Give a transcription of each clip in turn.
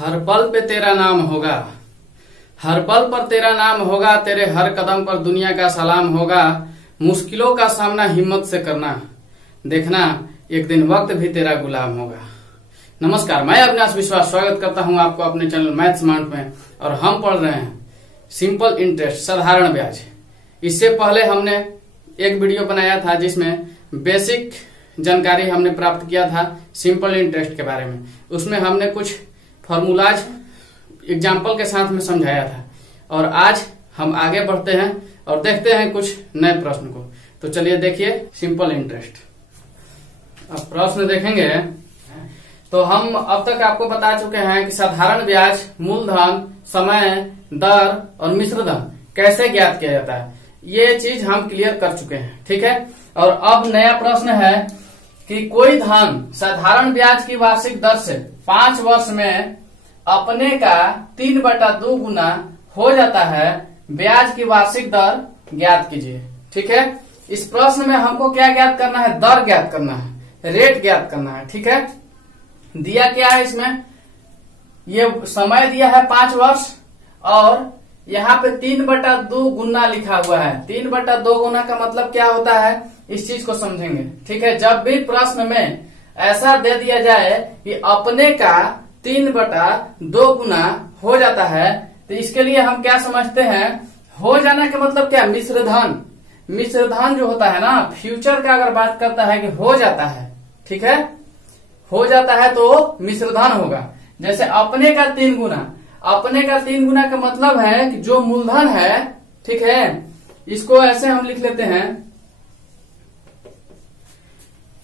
हर पल पे तेरा नाम होगा, हर पल पर तेरा नाम होगा, तेरे हर कदम पर दुनिया का सलाम होगा। मुश्किलों का सामना हिम्मत से करना, देखना एक दिन वक्त भी तेरा गुलाम होगा। नमस्कार, मैं अविनाश विश्वास स्वागत करता हूं आपको अपने चैनल मैथ स्मार्ट में। और हम पढ़ रहे हैं सिंपल इंटरेस्ट, साधारण ब्याज। इससे पहले हमने एक वीडियो बनाया था जिसमें बेसिक जानकारी हमने प्राप्त किया था सिंपल इंटरेस्ट के बारे में। उसमें हमने कुछ फॉर्मूलाज एग्जाम्पल के साथ में समझाया था। और आज हम आगे बढ़ते हैं और देखते हैं कुछ नए प्रश्न को। तो चलिए देखिए सिंपल इंटरेस्ट। अब प्रश्न देखेंगे तो हम अब तक आपको बता चुके हैं कि साधारण ब्याज, मूलधन, समय, दर और मिश्र धन कैसे ज्ञात किया जाता है। ये चीज हम क्लियर कर चुके हैं, ठीक है। और अब नया प्रश्न है कि कोई धन साधारण ब्याज की वार्षिक दर से 5 वर्ष में अपने का 3/2 गुना हो जाता है, ब्याज की वार्षिक दर ज्ञात कीजिए, ठीक है। इस प्रश्न में हमको क्या ज्ञात करना है? दर ज्ञात करना है, रेट ज्ञात करना है, ठीक है। दिया क्या है इसमें? ये समय दिया है 5 वर्ष और यहाँ पे 3/2 गुना लिखा हुआ है। 3/2 गुना का मतलब क्या होता है, इस चीज को समझेंगे, ठीक है। जब भी प्रश्न में ऐसा दे दिया जाए कि अपने का 3/2 गुना हो जाता है, तो इसके लिए हम क्या समझते हैं? हो जाना का मतलब क्या? मिश्र धन। मिश्र धन जो होता है ना, फ्यूचर का अगर बात करता है कि हो जाता है, ठीक है, हो जाता है तो मिश्र धन होगा। जैसे अपने का 3 गुना, अपने का 3 गुना का मतलब है कि जो मूलधन है, ठीक है, इसको ऐसे हम लिख लेते हैं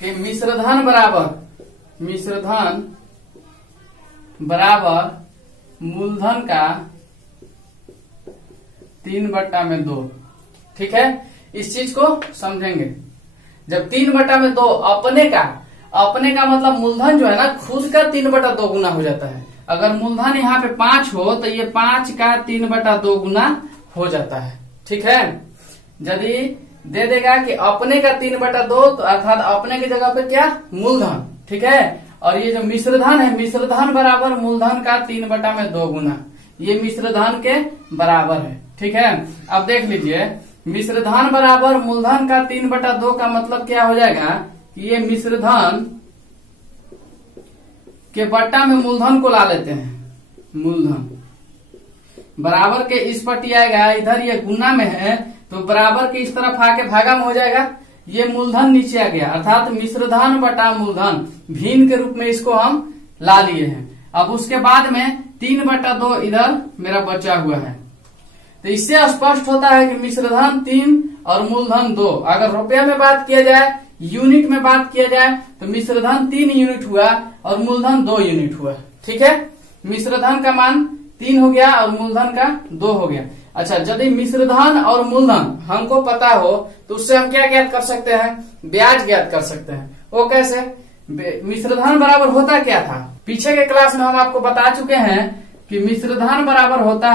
कि मिश्र धन बराबर मूलधन का 3/2, ठीक है। इस चीज को समझेंगे। जब 3/2 अपने का मतलब मूलधन जो है ना, खुद का 3/2 गुना हो जाता है। अगर मूलधन यहाँ पे 5 हो तो ये 5 का 3/2 गुना हो जाता है, ठीक है। यदि दे देगा कि अपने का 3/2 तो अर्थात अपने की जगह पे क्या? मूलधन, ठीक है। और ये जो मिश्र धन है, मिश्र धन बराबर मूलधन का 3/2 गुना, ये मिश्र धन के बराबर है, ठीक है। अब देख लीजिए, मिश्र धन बराबर मूलधन का 3/2 का मतलब क्या हो जाएगा कि ये मिश्र धन के बट्टा में मूलधन को ला लेते हैं। मूलधन बराबर के इस पट्टी आएगा, इधर ये गुना में है तो बराबर के इस तरफ आके भागा में हो जाएगा। ये मूलधन नीचे आ गया, अर्थात मिश्र धन बटा मूलधन भिन्न के रूप में इसको हम ला लिए हैं। अब उसके बाद में 3/2 इधर मेरा बचा हुआ है। तो इससे स्पष्ट होता है कि मिश्र धन 3 और मूलधन 2। अगर रुपया में बात किया जाए, यूनिट में बात किया जाए, तो मिश्र धन 3 यूनिट हुआ और मूलधन 2 यूनिट हुआ, ठीक है। मिश्र धन का मान 3 हो गया और मूलधन का 2 हो गया। अच्छा, यदि मिश्र धन और मूलधन हमको पता हो तो उससे हम क्या ज्ञात कर सकते हैं? ब्याज ज्ञात कर सकते हैं। वो कैसे? मिश्र धन बराबर होता क्या था? पीछे के क्लास में हम आपको बता चुके हैं कि मिश्र धन बराबर होता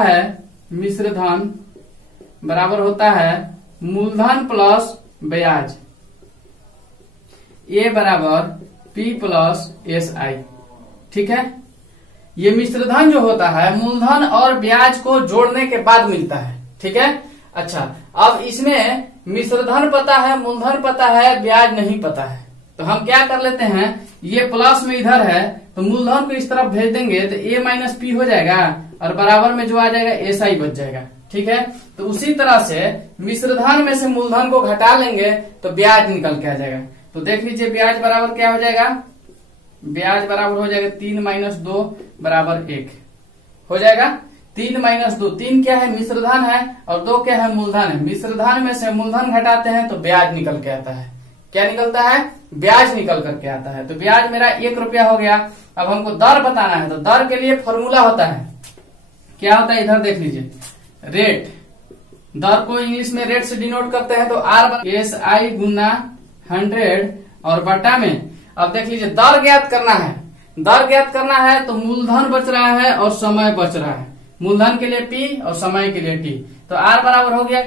है मूलधन प्लस ब्याज, ए बराबर P प्लस SI, ठीक है। ये मिश्र धन जो होता है मूलधन और ब्याज को जोड़ने के बाद मिलता है, ठीक है। अच्छा, अब इसमें मिश्र धन पता है, मूलधन पता है, ब्याज नहीं पता है, तो हम क्या कर लेते हैं? ये प्लस में इधर है तो मूलधन को इस तरफ भेज देंगे तो A - P हो जाएगा और बराबर में जो आ जाएगा SI बच जाएगा, ठीक है। तो उसी तरह से मिश्र धन में से मूलधन को घटा लेंगे तो ब्याज निकल के आ जाएगा। तो देख लीजिए, ब्याज बराबर क्या हो जाएगा? ब्याज बराबर हो जाएगा 3 - 2 बराबर 1 हो जाएगा। 3 - 2, 3 क्या है? मिश्र धन है और 2 क्या है? मूलधन है। मिश्र धन में से मूलधन घटाते हैं तो ब्याज निकल के आता है। क्या निकलता है? ब्याज निकल करके आता है। तो ब्याज मेरा 1 रुपया हो गया। अब हमको दर बताना है, तो दर के लिए फॉर्मूला होता है, क्या होता है? इधर देख लीजिए, रेट। दर को इंग्लिश में रेट से डिनोट करते हैं, तो R/SI गुना 100 और बटा में। अब देख लीजिए, दर ज्ञात करना है। दर ज्ञात करना है तो मूलधन बच रहा है और समय बच रहा है। मूलधन के लिए P और समय के लिए T। तो R बराबर हो गया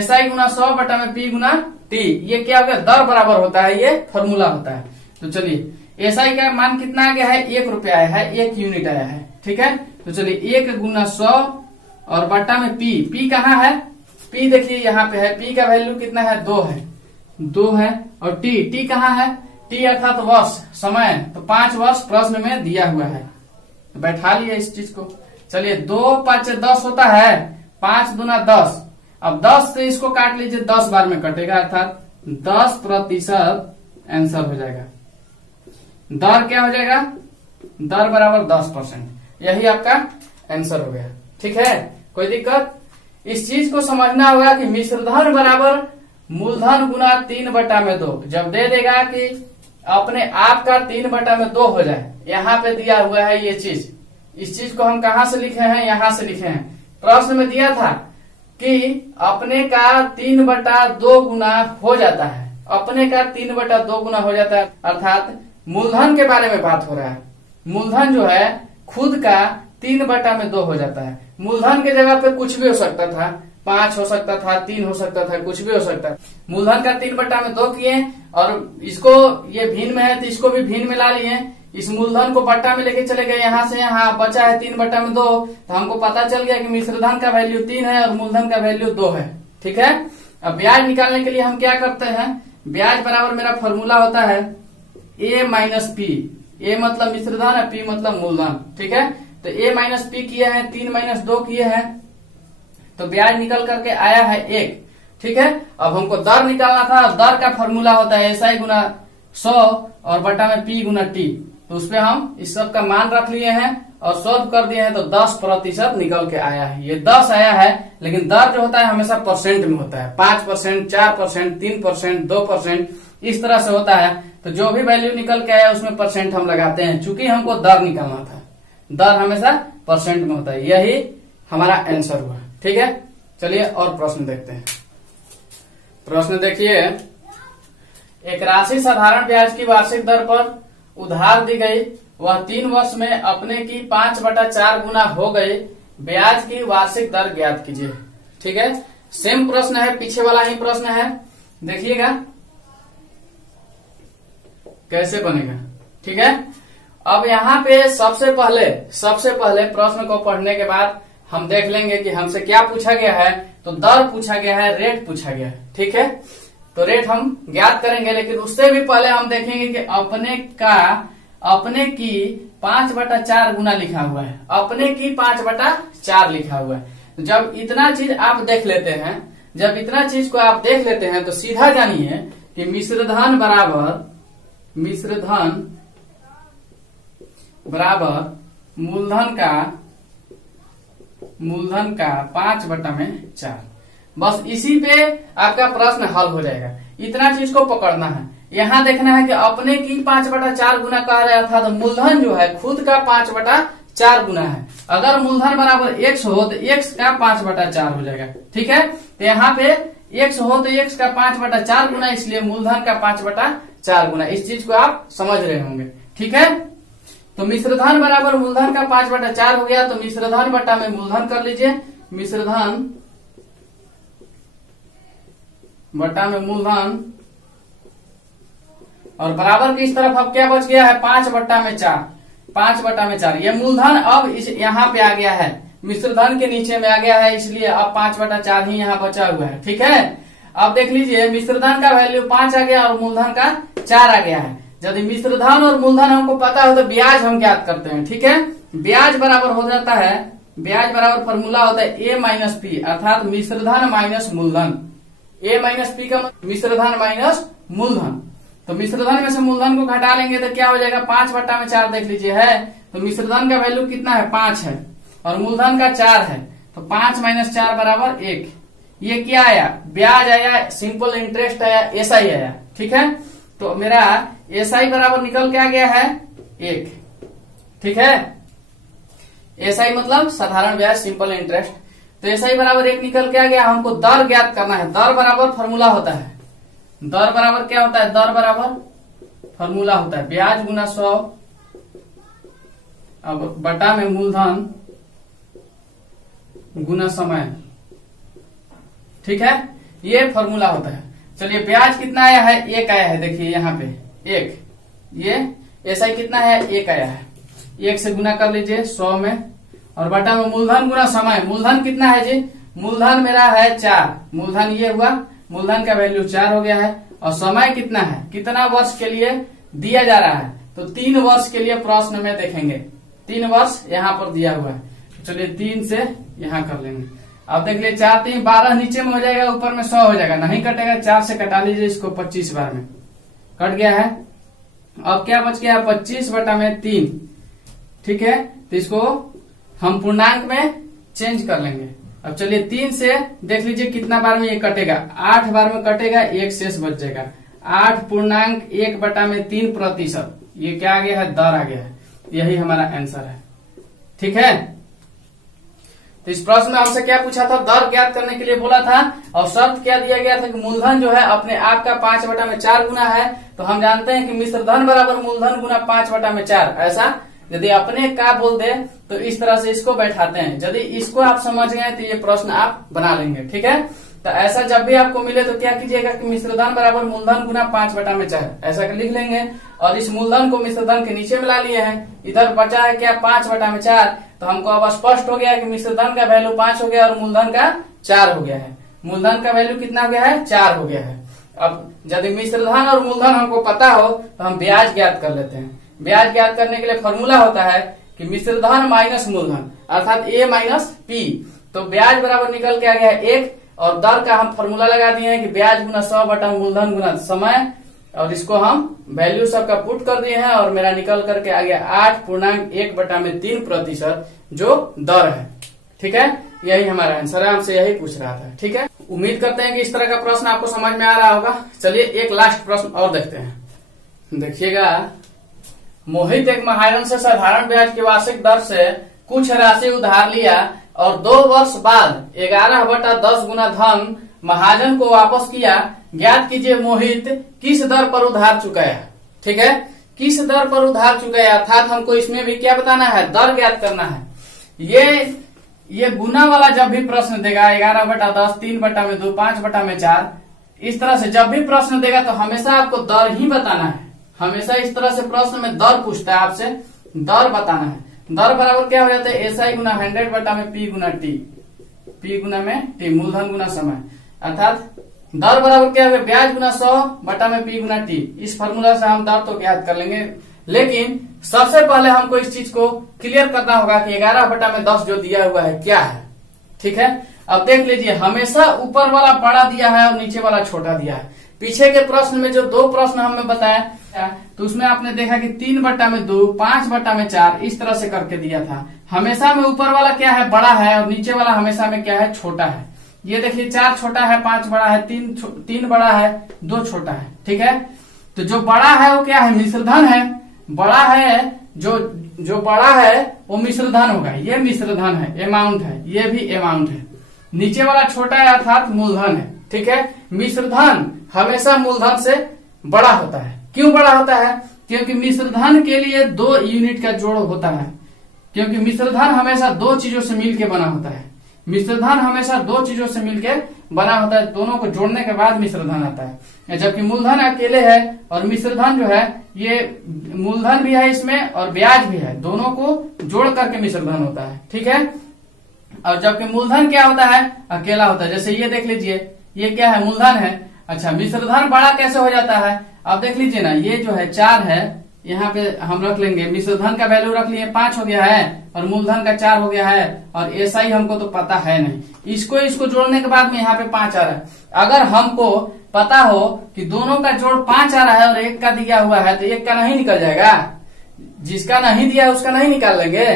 SI गुना 100 बटा में P गुना T। ये क्या हो गया? दर बराबर होता है, ये फॉर्मूला होता है। तो चलिए एसआई का मान कितना आ गया है, 1 रुपया आया है, 1 यूनिट आया है। ठीक है, तो चलिए 1 गुना 100 और बटा में पी कहाँ है, पी देखिए यहाँ पे है, पी का वैल्यू कितना है, 2 है, 2 है। और टी कहाँ है, टी अर्थात वर्ष समय, तो 5 वर्ष प्रश्न में दिया हुआ है, तो बैठा लिया इस चीज को। चलिए 2 5 10 होता है, 5 दूना 10। अब 10 से इसको काट लीजिए, 10 बार में कटेगा, अर्थात 10% आंसर हो जाएगा। दर क्या हो जाएगा, दर बराबर 10%, यही आपका आंसर हो गया। ठीक है, कोई दिक्कत? इस चीज को समझना होगा कि मिश्रधन बराबर मूलधन गुना 3/2। जब दे देगा कि अपने आप का 3/2 हो जाए, यहाँ पे दिया हुआ है ये चीज, इस चीज को हम कहाँ से लिखे हैं, यहाँ से लिखे हैं। प्रश्न में दिया था कि अपने का 3/2 गुना हो जाता है, अपने का 3/2 गुना हो जाता है, अर्थात मूलधन के बारे में बात हो रहा है। मूलधन जो है खुद का 3/2 हो जाता है। मूलधन के जगह पे कुछ भी हो सकता था, 5 हो सकता था, 3 हो सकता था, कुछ भी हो सकता है। मूलधन का 3/2 किए और इसको ये भिन्न में है तो इसको भी भिन्न में ला लिए, इस मूलधन को बट्टा में लेके चले गए, यहाँ से यहाँ बचा है 3/2, तो हमको पता चल गया कि मिश्रधन का वैल्यू 3 है और मूलधन का वैल्यू 2 है। ठीक है, अब ब्याज निकालने के लिए हम क्या करते हैं, ब्याज बराबर मेरा फॉर्मूला होता है a माइनस पी। ए मतलब मिश्रधन है, पी मतलब मूलधन। ठीक है, तो a माइनस पी किए हैं, 3 - 2 किए हैं, तो ब्याज निकल करके आया है 1। ठीक है, अब हमको दर निकालना था, दर का फॉर्मूला होता है SI गुना 100 और बटा में P गुना T, तो उसपे हम इस सब का मान रख लिए हैं और सॉल्व कर दिए हैं, तो 10% निकल के आया है। ये 10 आया है, लेकिन दर जो होता है हमेशा परसेंट में होता है, 5%, 4%, 3%, 2%, इस तरह से होता है। तो जो भी वैल्यू निकल के आया उसमें परसेंट हम लगाते हैं, चूंकि हमको दर निकालना था, दर हमेशा परसेंट में होता है, यही हमारा आंसर हुआ। ठीक है, चलिए और प्रश्न देखते हैं। प्रश्न देखिए, एक राशि साधारण ब्याज की वार्षिक दर पर उधार दी गई, वह 3 वर्ष में अपने की 5/4 गुना हो गई, ब्याज की वार्षिक दर ज्ञात कीजिए। ठीक है, सेम प्रश्न है, पीछे वाला ही प्रश्न है, देखिएगा कैसे बनेगा। ठीक है, अब यहाँ पे सबसे पहले प्रश्न को पढ़ने के बाद हम देख लेंगे कि हमसे क्या पूछा गया है। तो दर पूछा गया है, रेट पूछा गया है। ठीक है, तो रेट हम ज्ञात करेंगे, लेकिन उससे भी पहले हम देखेंगे कि अपने की 5/4 गुना लिखा हुआ है, अपने की 5/4 लिखा हुआ है। जब इतना चीज आप देख लेते हैं, जब इतना चीज को आप देख लेते हैं, तो सीधा जानिए कि मिश्रधन बराबर मूलधन का 5/4। बस इसी पे आपका प्रश्न हल हो जाएगा। इतना चीज को पकड़ना है, यहाँ देखना है कि अपने की 5/4 गुना कह रहा था, तो मूलधन जो है खुद का 5/4 गुना है। अगर मूलधन बराबर x हो तो x का 5/4 हो जाएगा। ठीक है, तो यहाँ पे x हो तो x का 5/4 गुना, इसलिए मूलधन का 5/4 गुना। इस चीज को आप समझ रहे होंगे। ठीक है, तो मिश्रधन बराबर मूलधन का 5/4 हो गया, तो मिश्रधन बटा में मूलधन कर लीजिए, मिश्रधन बटा में मूलधन, और बराबर की इस तरफ अब क्या बच गया है, 5/4। 5/4 ये मूलधन अब इस यहाँ पे आ गया है, मिश्रधन के नीचे में आ गया है, इसलिए अब 5/4 ही यहाँ बचा हुआ है। ठीक है, अब देख लीजिए मिश्रधन का वैल्यू 5 आ गया और मूलधन का 4 आ गया है। यदि मिश्रधन और मूलधन हमको पता हो तो ब्याज हम ज्ञात करते हैं। ठीक है, ब्याज बराबर हो जाता है, ब्याज बराबर फॉर्मूला होता है a माइनस पी, अर्थात मिश्रधन माइनस मूलधन। a माइनस पी का मिश्रधन माइनस मूलधन, तो मिश्रधन में से मूलधन को घटा लेंगे तो क्या हो जाएगा, 5/4 देख लीजिए है, तो मिश्रधन का वैल्यू कितना है, 5 है और मूलधन का 4 है, तो 5 - 4 बराबर 1। ये क्या आया, ब्याज आया, सिंपल इंटरेस्ट आया, एसआई आया। ठीक है, तो मेरा एसआई बराबर निकल के आ गया है 1। ठीक है, एसआई मतलब साधारण ब्याज, सिंपल इंटरेस्ट, तो एसआई बराबर 1 निकल के आ गया। हमको दर ज्ञात करना है, दर बराबर फॉर्मूला होता है, दर बराबर क्या होता है, दर बराबर फॉर्मूला होता है ब्याज गुना 100 अब बटा में मूलधन गुना समय। ठीक है, ये फॉर्मूला होता है। चलिए ब्याज कितना आया है, 1 आया है, देखिए यहाँ पे 1, ये एसआई कितना है 1 आया है, 1 से गुना कर लीजिए 100 में, और बटा में मूलधन गुना समय। मूलधन कितना है जी, मूलधन मेरा है 4, मूलधन ये हुआ, मूलधन का वैल्यू 4 हो गया है। और समय कितना है, कितना वर्ष के लिए दिया जा रहा है, तो 3 वर्ष के लिए प्रश्न में देखेंगे, 3 वर्ष यहाँ पर दिया हुआ है। चलिए 3 से यहाँ कर लेंगे। अब देख लीजिए 4 3 12 नीचे में हो जाएगा, ऊपर में 100 हो जाएगा, नहीं कटेगा, 4 से कटा लीजिए इसको 25 बार में, कट गया है। अब क्या बच गया, 25 बटा में 3, ठीक है। तो इसको हम पूर्णांक में चेंज कर लेंगे। अब चलिए 3 से देख लीजिए कितना बार में ये कटेगा, 8 बार में कटेगा, 1 शेष बच जाएगा। 8.1 बटा में 3%, ये क्या आ गया है, दर आ गया है। यही हमारा आंसर है, ठीक है। तो इस प्रश्न में हमसे क्या पूछा था, दर ज्ञात करने के लिए बोला था, और शर्त क्या दिया गया था कि मूलधन जो है अपने आप का 5 बटा में 4 गुना है। तो हम जानते हैं कि मिश्र धन बराबर मूलधन गुना 5 बटा में 4। ऐसा यदि अपने का बोल दे तो इस तरह से इसको बैठाते हैं। यदि इसको आप समझ गए तो ये प्रश्न आप बना लेंगे, ठीक है। तो ऐसा जब भी आपको मिले तो क्या कीजिएगा कि मिश्रधन बराबर मूलधन गुना 5 बटा में 4 ऐसा लिख लेंगे, और इस मूलधन को मिश्रधन के नीचे मिला लिए हैं। इधर बचा है क्या, 5 बटा में 4। तो हमको अब स्पष्ट हो गया कि मिश्रधन का वैल्यू 5 हो गया और मूलधन का 4 हो गया है। मूलधन का वैल्यू कितना हो गया है, 4 हो गया है। अब यदि मिश्रधन और मूलधन हमको पता हो तो हम ब्याज ज्ञात कर लेते हैं। ब्याज ज्ञात करने के लिए फॉर्मूला होता है कि मिश्रधन माइनस मूलधन, अर्थात ए माइनस पी। तो ब्याज बराबर निकल के आ गया 1, और दर का हम फॉर्मूला लगा दिए हैं कि ब्याज गुना 100 बटा मूलधन गुना समय, और इसको हम वैल्यू सबका पुट कर दिए हैं, और मेरा निकल करके आ गया 8.1 बटा में 3% जो दर है, ठीक है। यही हमारा आंसर है, हमसे यही पूछ रहा था, ठीक है। उम्मीद करते हैं कि इस तरह का प्रश्न आपको समझ में आ रहा होगा। चलिए एक लास्ट प्रश्न और देखते हैं। देखिएगा, मोहित एक महाजन से साधारण ब्याज की वार्षिक दर से कुछ राशि उधार लिया और 2 वर्ष बाद 11/10 गुना धन महाजन को वापस किया। ज्ञात कीजिए मोहित किस दर पर उधार चुकाया, ठीक है। किस दर पर उधार चुकाया, अर्थात हमको इसमें भी क्या बताना है, दर ज्ञात करना है। ये गुना वाला जब भी प्रश्न देगा 11/10, 3 बटा में 2, 5 बटा में 4, इस तरह से जब भी प्रश्न देगा तो हमेशा आपको दर ही बताना है। हमेशा इस तरह से प्रश्न में दर पूछता है आपसे, दर बताना है। दर बराबर क्या हो जाता है, एसआई गुना 100 बटा में पी गुना टी, पी गुना में टी, मूलधन गुना समय। अर्थात दर बराबर क्या होगा, ब्याज गुना 100 बटा में पी गुना टी। इस फॉर्मूला से हम दर तो ज्ञात कर लेंगे, लेकिन सबसे पहले हमको इस चीज को क्लियर करना होगा कि 11 बटा में 10 जो दिया हुआ है क्या है, ठीक है। अब देख लीजिए, हमेशा ऊपर वाला बड़ा दिया है और नीचे वाला छोटा दिया है। पीछे के प्रश्न में जो 2 प्रश्न हमें बताया तो उसमें आपने देखा कि 3 बटा में 2, 5 बटा में 4 इस तरह से करके दिया था। हमेशा में ऊपर वाला क्या है, बड़ा है, और नीचे वाला हमेशा में क्या है, छोटा है। ये देखिए 4 छोटा है, 5 बड़ा है, 3 बड़ा है, 2 छोटा है, ठीक है। तो जो बड़ा है वो क्या है, मिश्रधन है। बड़ा है, जो बड़ा है वो मिश्रधन होगा, ये मिश्रधन है, अमाउंट है, ये भी अमाउंट है। नीचे वाला छोटा है अर्थात मूलधन है, ठीक है। मिश्रधन हमेशा मूलधन से बड़ा होता है। क्यों बड़ा होता है, क्योंकि मिश्रधन के लिए 2 यूनिट का जोड़ होता है, क्योंकि मिश्रधन हमेशा 2 चीजों से मिलकर बना होता है। मिश्रधन हमेशा 2 चीजों से मिलकर बना होता है, दोनों को जोड़ने के बाद मिश्रधन आता है। जबकि मूलधन अकेले है, और मिश्रधन जो है ये मूलधन भी है इसमें और ब्याज भी है, दोनों को जोड़ करके मिश्रधन होता है, ठीक है। और जबकि मूलधन क्या होता है, अकेला होता है। जैसे ये देख लीजिए, ये क्या है, मूलधन है। अच्छा, मिश्रधन बड़ा कैसे हो जाता है, अब देख लीजिए ना, ये जो है 4 है, यहाँ पे हम रख लेंगे, मिश्रधन का वैल्यू रख लिए 5 हो गया है, और मूलधन का 4 हो गया है, और एसआई हमको तो पता है नहीं। इसको जोड़ने के बाद में यहाँ पे 5 आ रहा है। अगर हमको पता हो कि दोनों का जोड़ 5 आ रहा है और एक का दिया हुआ है, तो एक का नहीं निकल जाएगा, जिसका नहीं दिया उसका नहीं निकाल लेंगे।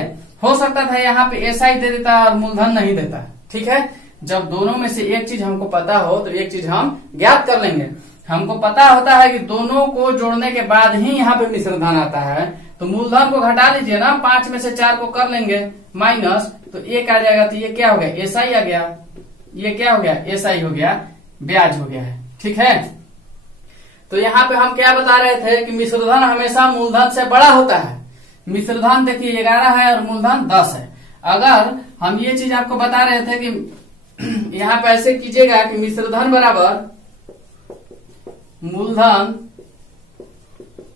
हो सकता था यहाँ पे एसआई दे देता और मूलधन नहीं देता, ठीक है। जब दोनों में से एक चीज हमको पता हो तो एक चीज हम ज्ञात कर लेंगे। हमको पता होता है कि दोनों को जोड़ने के बाद ही यहाँ पे मिश्रधन आता है, तो मूलधन को घटा लीजिए ना, 5 में से 4 को कर लेंगे माइनस, तो 1 आ जाएगा। तो ये क्या हो गया, एसआई आ गया। ये क्या हो गया, एसआई हो गया, ब्याज हो गया है, ठीक है। तो यहाँ पे हम क्या बता रहे थे कि मिश्रधन हमेशा मूलधन से बड़ा होता है। मिश्रधन देखिए 11 है और मूलधन 10 है। अगर हम ये चीज आपको बता रहे थे कि यहाँ पे ऐसे कीजिएगा कि मिश्रधन बराबर मूलधन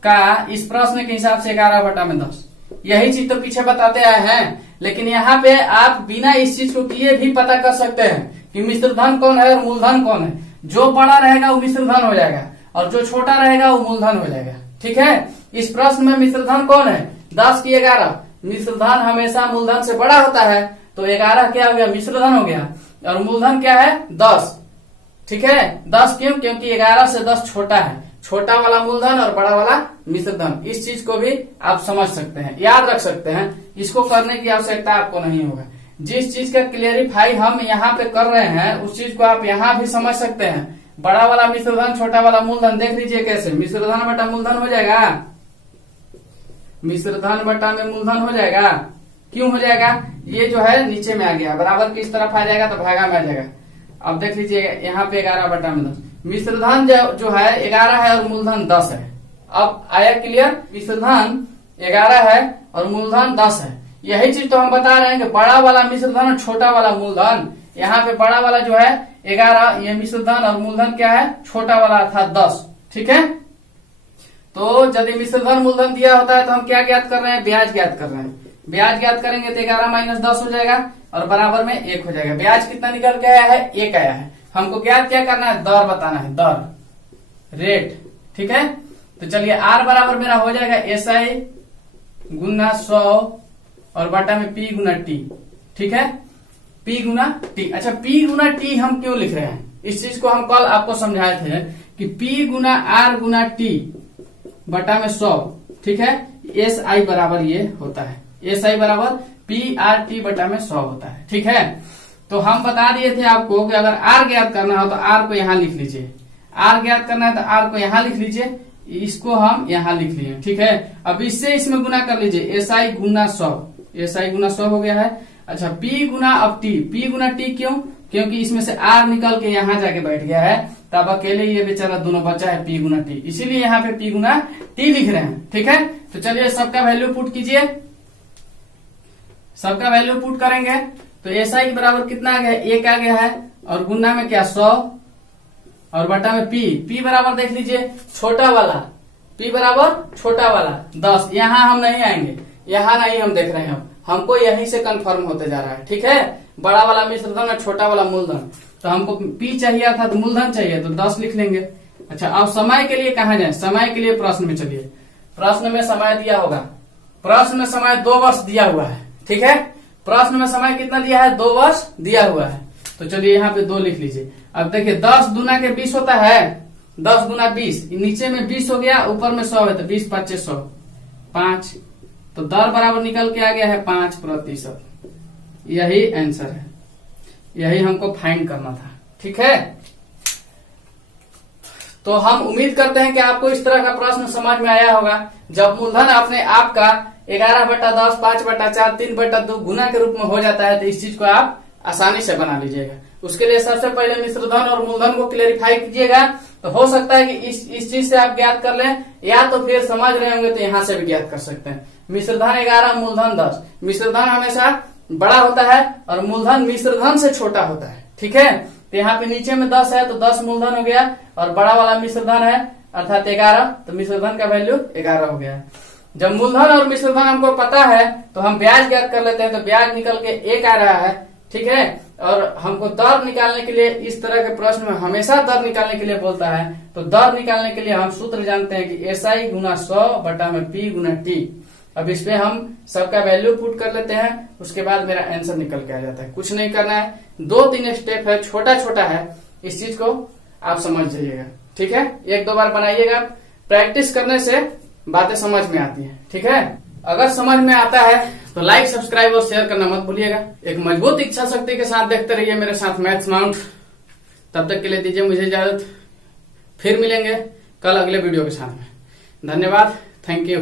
का इस प्रश्न के हिसाब से 11/10, यही चीज तो पीछे बताते आए हैं। लेकिन यहाँ पे आप बिना इस चीज को किए भी पता कर सकते हैं कि मिश्र धन कौन है और मूलधन कौन है। जो बड़ा रहेगा वो मिश्र धन हो जाएगा और जो छोटा रहेगा वो मूलधन हो जाएगा। ठीक है, इस प्रश्न में मिश्र धन कौन है? 10 की 11। मिश्र धन हमेशा मूलधन से बड़ा होता है, तो 11 क्या हो गया? मिश्र धन हो गया। और मूलधन क्या है? 10। ठीक है, 10 क्यों? क्योंकि 11 से 10 छोटा है। छोटा वाला मूलधन और बड़ा वाला मिश्र धन। इस चीज को भी आप समझ सकते हैं, याद रख सकते हैं। इसको करने की आवश्यकता आपको नहीं होगा। जिस चीज का क्लियरिफाई हम यहाँ पे कर रहे हैं उस चीज को आप यहाँ भी समझ सकते हैं। बड़ा वाला मिश्र धन, छोटा वाला मूलधन, देख लीजिए कैसे मिश्र धन बटा मूलधन हो जाएगा। मिश्र धन बटा में मूलधन हो जाएगा। क्यों हो जाएगा? ये जो है नीचे में आ गया, बराबर किस तरफ आ जाएगा तो भागा में आ जाएगा। अब देख लीजिए यहाँ पे 11/10। मिश्र धन जो है 11 है और मूलधन 10 है। अब आया क्लियर? मिश्र धन 11 है और मूलधन 10 है। यही चीज तो हम बता रहे हैं कि बड़ा वाला मिश्र धन और छोटा वाला मूलधन। यहाँ पे बड़ा वाला जो है 11, ये मिश्र धन और मूलधन क्या है? छोटा वाला अर्थात 10। ठीक है, तो यदि मिश्र धन मूलधन दिया होता है तो हम क्या ज्ञात कर रहे हैं? ब्याज ज्ञात कर रहे हैं। ब्याज ज्ञात करेंगे तो 11 - 10 हो जाएगा और बराबर में 1 हो जाएगा। ब्याज कितना निकल के आया है? 1 आया है। हमको ज्ञात क्या करना है? दर बताना है, दर, रेट। ठीक है, तो चलिए R बराबर मेरा हो जाएगा SI गुना 100 और बटा में P गुना T। ठीक है, P गुना T। अच्छा, P गुना T हम क्यों लिख रहे हैं? इस चीज को हम कल आपको समझाए थे कि P गुना R गुना T बटा में 100। ठीक है, SI बराबर ये होता है, SI बराबर PRT बटा में 100 होता है। ठीक है, तो हम बता दिए थे आपको कि अगर R ज्ञात करना हो तो R को यहाँ लिख लीजिए। R ज्ञात करना है तो R को यहाँ लिख लीजिए, इसको हम यहाँ लिख लिए। ठीक है, अब इससे इसमें गुना कर लीजिए, SI गुना 100, SI गुना 100 हो गया है। अच्छा, P गुना अब T, P गुना T क्यों? क्योंकि इसमें से R निकल के यहाँ जाके बैठ गया है, तब अकेले ये बेचारा दोनों बचा है P गुना T, इसीलिए यहाँ पे P गुना T लिख रहे हैं। ठीक है, तो चलिए सबका वैल्यू पुट कीजिए। सबका वैल्यू पुट करेंगे तो SI के बराबर कितना आ गया? 1 आ गया है और गुना में क्या? 100 और बटा में P बराबर देख लीजिए छोटा वाला, P बराबर छोटा वाला 10। यहाँ हम नहीं आएंगे, यहाँ नहीं हम देख रहे हैं, हमको यहीं से कंफर्म होते जा रहा है। ठीक है, बड़ा वाला मिश्र धन और छोटा वाला मूलधन, तो हमको P चाहिए था तो मूलधन चाहिए तो 10 लिख लेंगे। अच्छा, अब समय के लिए कहाँ जाए? समय के लिए प्रश्न में चलिए। प्रश्न में समय दिया होगा, प्रश्न में समय 2 वर्ष दिया हुआ है। ठीक है, प्रश्न में समय कितना दिया है? 2 वर्ष दिया हुआ है। तो चलिए यहाँ पे 2 लिख लीजिए। अब देखिए 10 दूना के 20 होता है, 10 गुना 20, नीचे में 20 हो गया, ऊपर में 100 है तो 20 × 5 = 100, 5। तो दर बराबर निकल के आ गया है 5%। यही आंसर है, यही हमको फाइंड करना था। ठीक है, तो हम उम्मीद करते हैं कि आपको इस तरह का प्रश्न समझ में आया होगा। जब मूलधन अपने आप का 11/10, 5/4, 3/2 गुना के रूप में हो जाता है तो इस चीज को आप आसानी से बना लीजिएगा। उसके लिए सबसे पहले मिश्र धन और मूलधन को क्लेरिफाई कीजिएगा। तो हो सकता है कि इस चीज से आप ज्ञात कर लें, या तो फिर समझ रहे होंगे तो यहाँ से भी ज्ञात कर सकते हैं। मिश्र धन 11, मूलधन 10। मिश्र धन हमेशा बड़ा होता है और मूलधन मिश्र धन से छोटा होता है। ठीक है, तो यहाँ पे नीचे में 10 है तो 10 मूलधन हो गया और बड़ा वाला मिश्र धन है अर्थात 11, तो मिश्र धन का वैल्यू 11 हो गया। जब मूलधन और मिश्र धन हमको पता है तो हम ब्याज ज्ञात कर लेते हैं, तो ब्याज निकल के 1 आ रहा है। ठीक है, और हमको दर निकालने के लिए इस तरह के प्रश्न में हमेशा दर निकालने के लिए बोलता है, तो दर निकालने के लिए हम सूत्र जानते हैं कि SI गुना 100 बटा में P गुना T। अब इसमें हम सबका वैल्यू पुट कर लेते हैं, उसके बाद मेरा आंसर निकल के आ जाता है। कुछ नहीं करना है, 2-3 स्टेप है, छोटा छोटा है, इस चीज को आप समझ जाइएगा। ठीक है, 1-2 बार बनाइएगा, प्रैक्टिस करने से बातें समझ में आती है। ठीक है, अगर समझ में आता है तो लाइक, सब्सक्राइब और शेयर करना मत भूलिएगा। एक मजबूत इच्छा शक्ति के साथ देखते रहिए मेरे साथ मैथ्स माउंट। तब तक के लिए दीजिए मुझे इजाजत, फिर मिलेंगे कल अगले वीडियो के साथ में। धन्यवाद, थैंक यू।